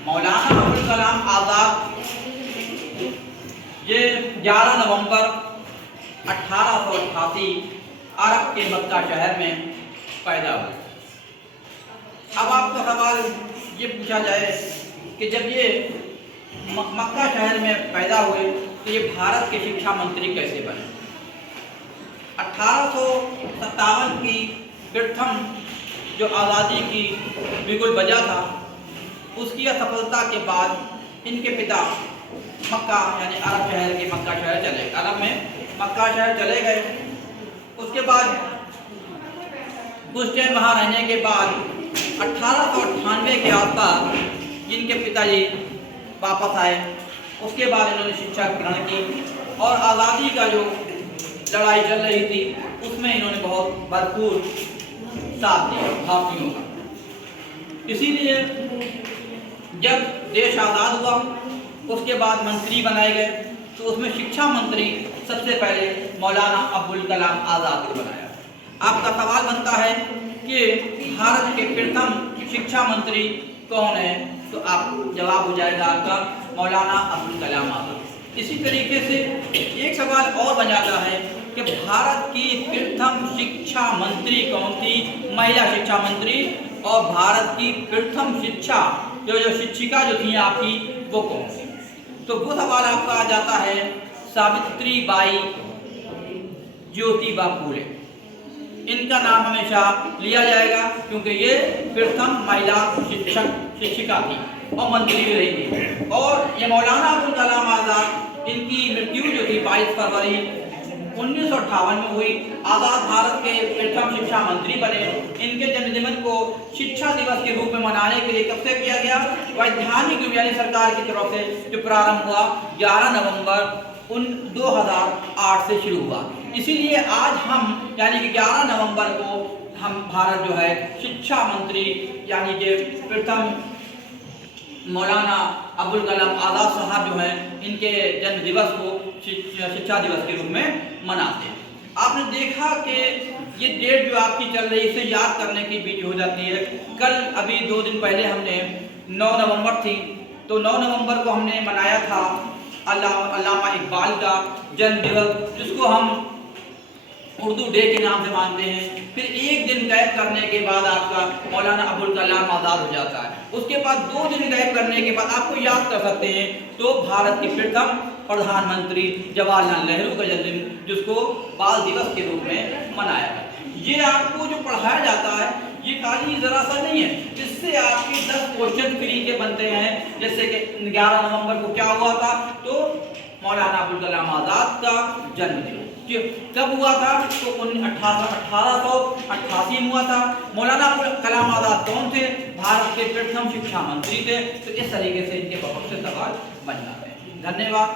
मौलाना अबुल कलाम आज़ाद ये 11 नवंबर 1888 अरब के मक्का शहर में पैदा हुए। अब आपका सवाल ये पूछा जाए कि जब ये मक्का शहर में पैदा हुए तो ये भारत के शिक्षा मंत्री कैसे बने। 1857 की प्रथम जो आज़ादी की बिगुल बजा था, उसकी असफलता के बाद इनके पिता मक्का यानी अरब शहर के मक्का शहर चले गए, अरब में मक्का शहर चले गए। उसके बाद कुछ टाइम वहाँ रहने के बाद 1898 के आसपास जिनके पिताजी वापस आए, उसके बाद इन्होंने शिक्षा ग्रहण की और आज़ादी का जो लड़ाई चल रही थी उसमें इन्होंने बहुत भरपूर साथ दिया भारतीयों का। इसीलिए जब देश आज़ाद हुआ उसके बाद मंत्री बनाए गए तो उसमें शिक्षा मंत्री सबसे पहले मौलाना अबुल कलाम आज़ाद को बनाया। आपका सवाल बनता है कि भारत के प्रथम शिक्षा मंत्री कौन है, तो आप जवाब हो जाएगा आपका मौलाना अबुल कलाम आज़ाद। इसी तरीके से एक सवाल और बन जाता है कि भारत की प्रथम शिक्षा मंत्री कौन थी, महिला शिक्षा मंत्री, और भारत की प्रथम शिक्षा जो शिक्षिका जो थी आपकी वो कौन थी। तो वो सवाल आपका आ जाता है सावित्रीबाई ज्योतिबा फूले। इनका नाम हमेशा लिया जाएगा क्योंकि ये प्रथम महिला शिक्षिका थी और मंत्री भी रही थी। और ये मौलाना अबुल कलाम आज़ाद, इनकी मृत्यु जो थी 22 फरवरी 1958 में हुई। आज़ाद भारत के प्रथम शिक्षा मंत्री बने। इनके जन्मदिन को शिक्षा दिवस के रूप में मनाने के लिए कब से किया गया, वैधानिक यानी सरकार की तरफ से जो प्रारंभ हुआ 11 नवंबर 2008 से शुरू हुआ। इसीलिए आज हम यानी कि 11 नवंबर को हम भारत जो है शिक्षा मंत्री यानी कि प्रथम मौलाना अबुल कलाम आज़ाद साहब जो हैं इनके जन्म दिवस को शिक्षा दिवस के रूप में मनाते हैं। आपने देखा कि ये डेट जो आपकी चल रही है इसे याद करने की बीच हो जाती है। कल अभी 2 दिन पहले हमने 9 नवंबर थी तो 9 नवंबर को हमने मनाया था अल्लामा इकबाल का जन्म दिवस, जिसको हम उर्दू डे के नाम से मानते हैं। फिर एक दिन गैप करने के बाद आपका मौलाना अबुल कलाम आज़ाद हो जाता है। उसके बाद 2 दिन गैप करने के बाद आपको याद कर सकते हैं तो भारत के प्रथम प्रधानमंत्री जवाहरलाल नेहरू का जन्मदिन जिसको बाल दिवस के रूप में मनाया गया। ये आपको जो पढ़ाया जाता है ये खाली जरा सा नहीं है, इससे आपके 10 क्वेश्चन फ्री के बनते हैं। जैसे कि 11 नवंबर को क्या हुआ था, तो मौलाना अबुल कलाम आज़ाद का जन्मदिन कब हुआ था, तो 1888 में हुआ था। मौलाना अबुल कलाम आज़ाद कौन थे, भारत के प्रथम शिक्षा मंत्री थे। तो इस तरीके से इनके बहुत से सवाल बन जाते हैं। धन्यवाद।